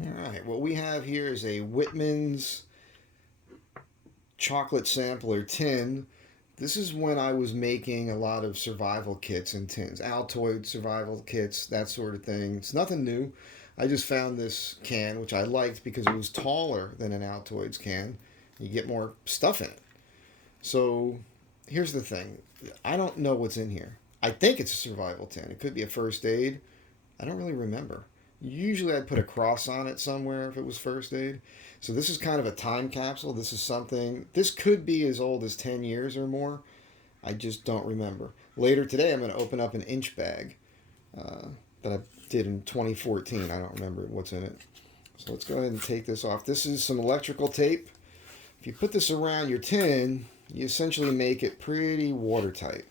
All right, what we have here is a Whitman's chocolate sampler tin. This is when I was making a lot of survival kits in tins, Altoids survival kits, that sort of thing. It's nothing new. I just found this can, which I liked because it was taller than an Altoids can. You get more stuff in it. So here's the thing, I don't know what's in here. I think it's a survival tin. It could be a first aid. I don't really remember. Usually I'd put a cross on it somewhere if it was first aid. So this is kind of a time capsule. This is something, this could be as old as 10 years or more. I just don't remember. Later today, I'm going to open up an inch bag uh, that I did in 2014. I don't remember what's in it. So let's go ahead and take this off. This is some electrical tape. If you put this around your tin, you essentially make it pretty watertight.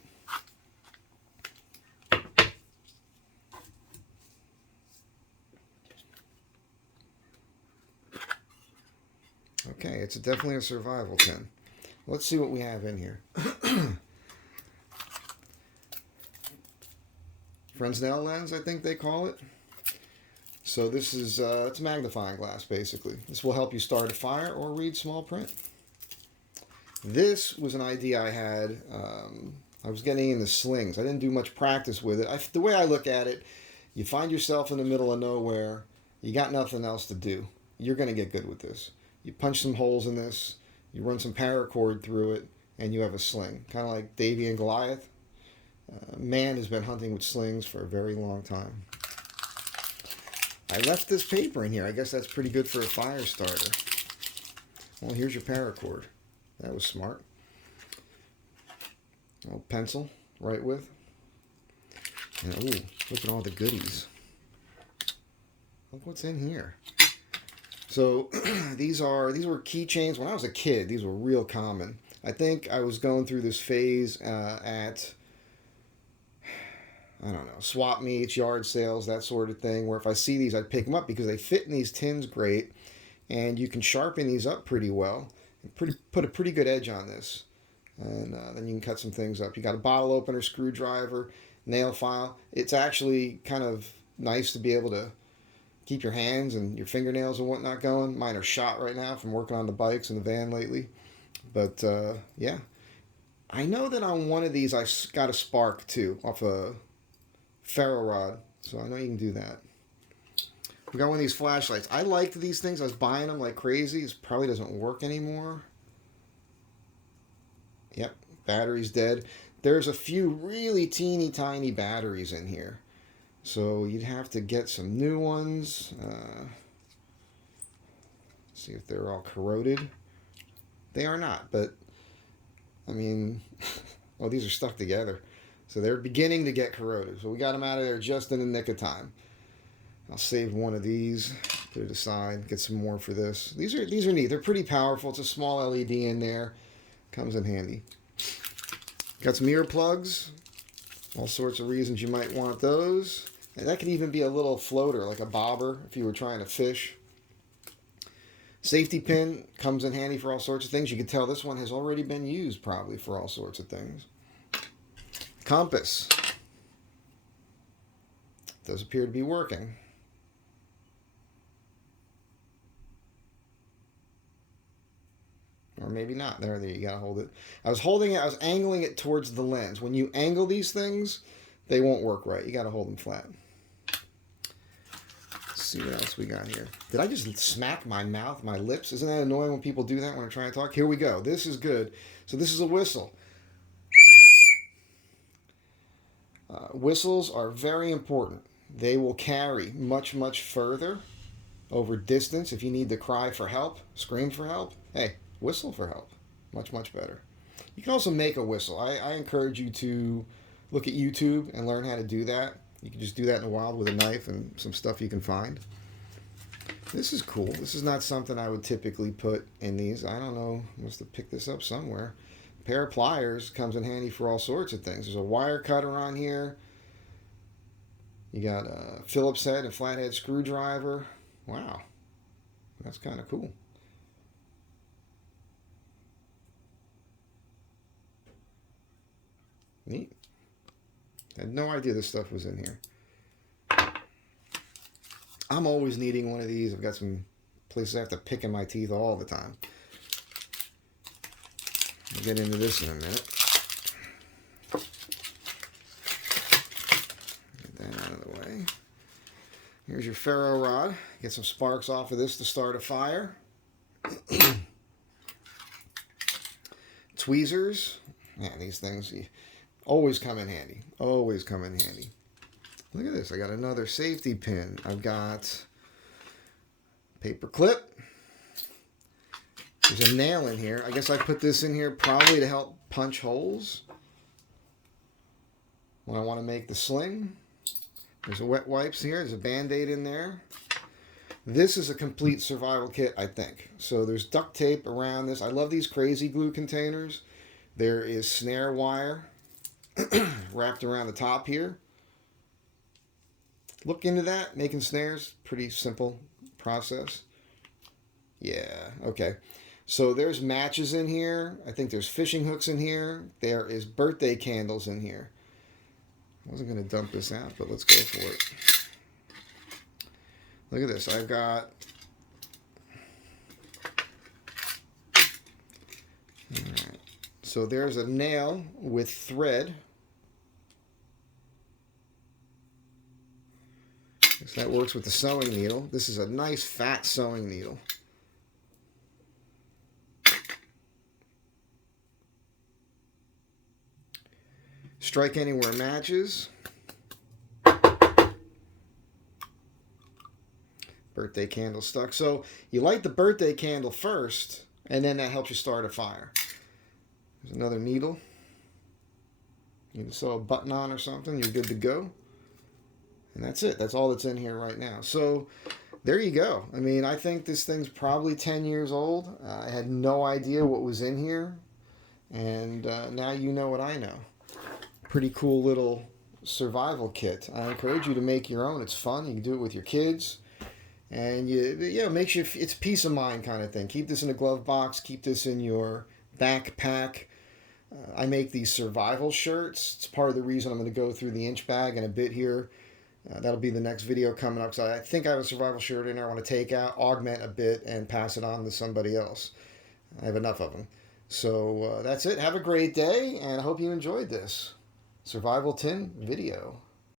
Okay, it's definitely a survival tin. Let's see what we have in here. Fresnel lens, I think they call it. So this is it's a magnifying glass basically. This will help you start a fire or read small print. This was an idea I had. I was getting into slings. I didn't do much practice with it. The way I look at it, you find yourself in the middle of nowhere. You got nothing else to do. You're going to get good with this. You punch some holes in this. You run some paracord through it, and you have a sling. Kind of like Davy and Goliath. Man has been hunting with slings for a very long time. I left this paper in here. I guess that's pretty good for a fire starter. Well, here's your paracord. That was smart. A little pencil, right with. And ooh, look at all the goodies. Look what's in here. So these were keychains. When I was a kid, these were real common. I think I was going through this phase at I don't know, swap meets, yard sales, that sort of thing, where if I see these, I'd pick them up because they fit in these tins great, and you can sharpen these up pretty well, and put a pretty good edge on this, and then you can cut some things up. You got a bottle opener, screwdriver, nail file. It's actually kind of nice to be able to keep your hands and your fingernails and whatnot going. Mine are shot right now from working on the bikes in the van lately, but yeah. I know that on one of these I got a spark too off a ferro rod, so I know you can do that. We got one of these flashlights. I liked these things. I was buying them like crazy. It probably doesn't work anymore. Yep, battery's dead. There's a few really teeny tiny batteries in here, so you'd have to get some new ones. See if they're all corroded. They are not, but I mean, well, these are stuck together. So they're beginning to get corroded. So we got them out of there just in the nick of time. I'll save one of these, put it aside, get some more for this. These are neat. They're pretty powerful. It's a small LED in there. Comes in handy. Got some ear plugs. All sorts of reasons you might want those. And that could even be a little floater, like a bobber, if you were trying to fish. Safety pin comes in handy for all sorts of things. You can tell this one has already been used probably for all sorts of things. Compass. Does appear to be working. Or maybe not. There you gotta hold it. I was angling it towards the lens. When you angle these things, they won't work right. You gotta hold them flat. Let's see what else we got here. Did I just smack my mouth, my lips? Isn't that annoying when people do that when they're trying to talk? Here we go. This is good. So this is a whistle. Whistles are very important. They will carry much, much further over distance. If you need to cry for help, scream for help, hey, whistle for help. Much, much better. You can also make a whistle. I encourage you to look at YouTube and learn how to do that. You can just do that in the wild with a knife and some stuff you can find. This is cool. This is not something I would typically put in these. I don't know. Must have picked this up somewhere. A pair of pliers comes in handy for all sorts of things. There's a wire cutter on here. You got a Phillips head and flathead screwdriver. Wow. That's kind of cool. Neat. I had no idea this stuff was in here. I'm always needing one of these. I've got some places I have to pick in my teeth all the time. We'll get into this in a minute. Get that out of the way. Here's your ferro rod. Get some sparks off of this to start a fire. Tweezers. Yeah, these things always come in handy. Always come in handy. Look at this. I got another safety pin. I've got paper clip. There's a nail in here. I guess I put this in here probably to help punch holes when I want to make the sling. There's a wet wipes here. There's a Band-Aid in there. This is a complete survival kit, I think. So there's duct tape around this. I love these crazy glue containers. There is snare wire wrapped around the top here. Look into that. Making snares, pretty simple process. Yeah, okay. So there's matches in here. I think there's fishing hooks in here. There is birthday candles in here. I wasn't going to dump this out, but let's go for it. Look at this. I've got... Alright. So there's a nail with thread. So that works with the sewing needle. This is a nice fat sewing needle. Strike anywhere matches. Birthday candle stuck. So you light the birthday candle first, and then that helps you start a fire. There's another needle. You can sew a button on or something. You're good to go. And that's it. That's all that's in here right now. So there you go. I mean, I think this thing's probably 10 years old. I had no idea what was in here. And now you know what I know. Pretty cool little survival kit. I encourage you to make your own. It's fun. You can do it with your kids. And makes you, it's peace of mind kind of thing. Keep this in a glove box. Keep this in your backpack. I make these survival shirts. It's part of the reason I'm going to go through the inch bag in a bit here. That'll be the next video coming up. So I think I have a survival shirt in there I want to take out, augment a bit, and pass it on to somebody else. I have enough of them. So that's it. Have a great day, and I hope you enjoyed this Survival Tin video.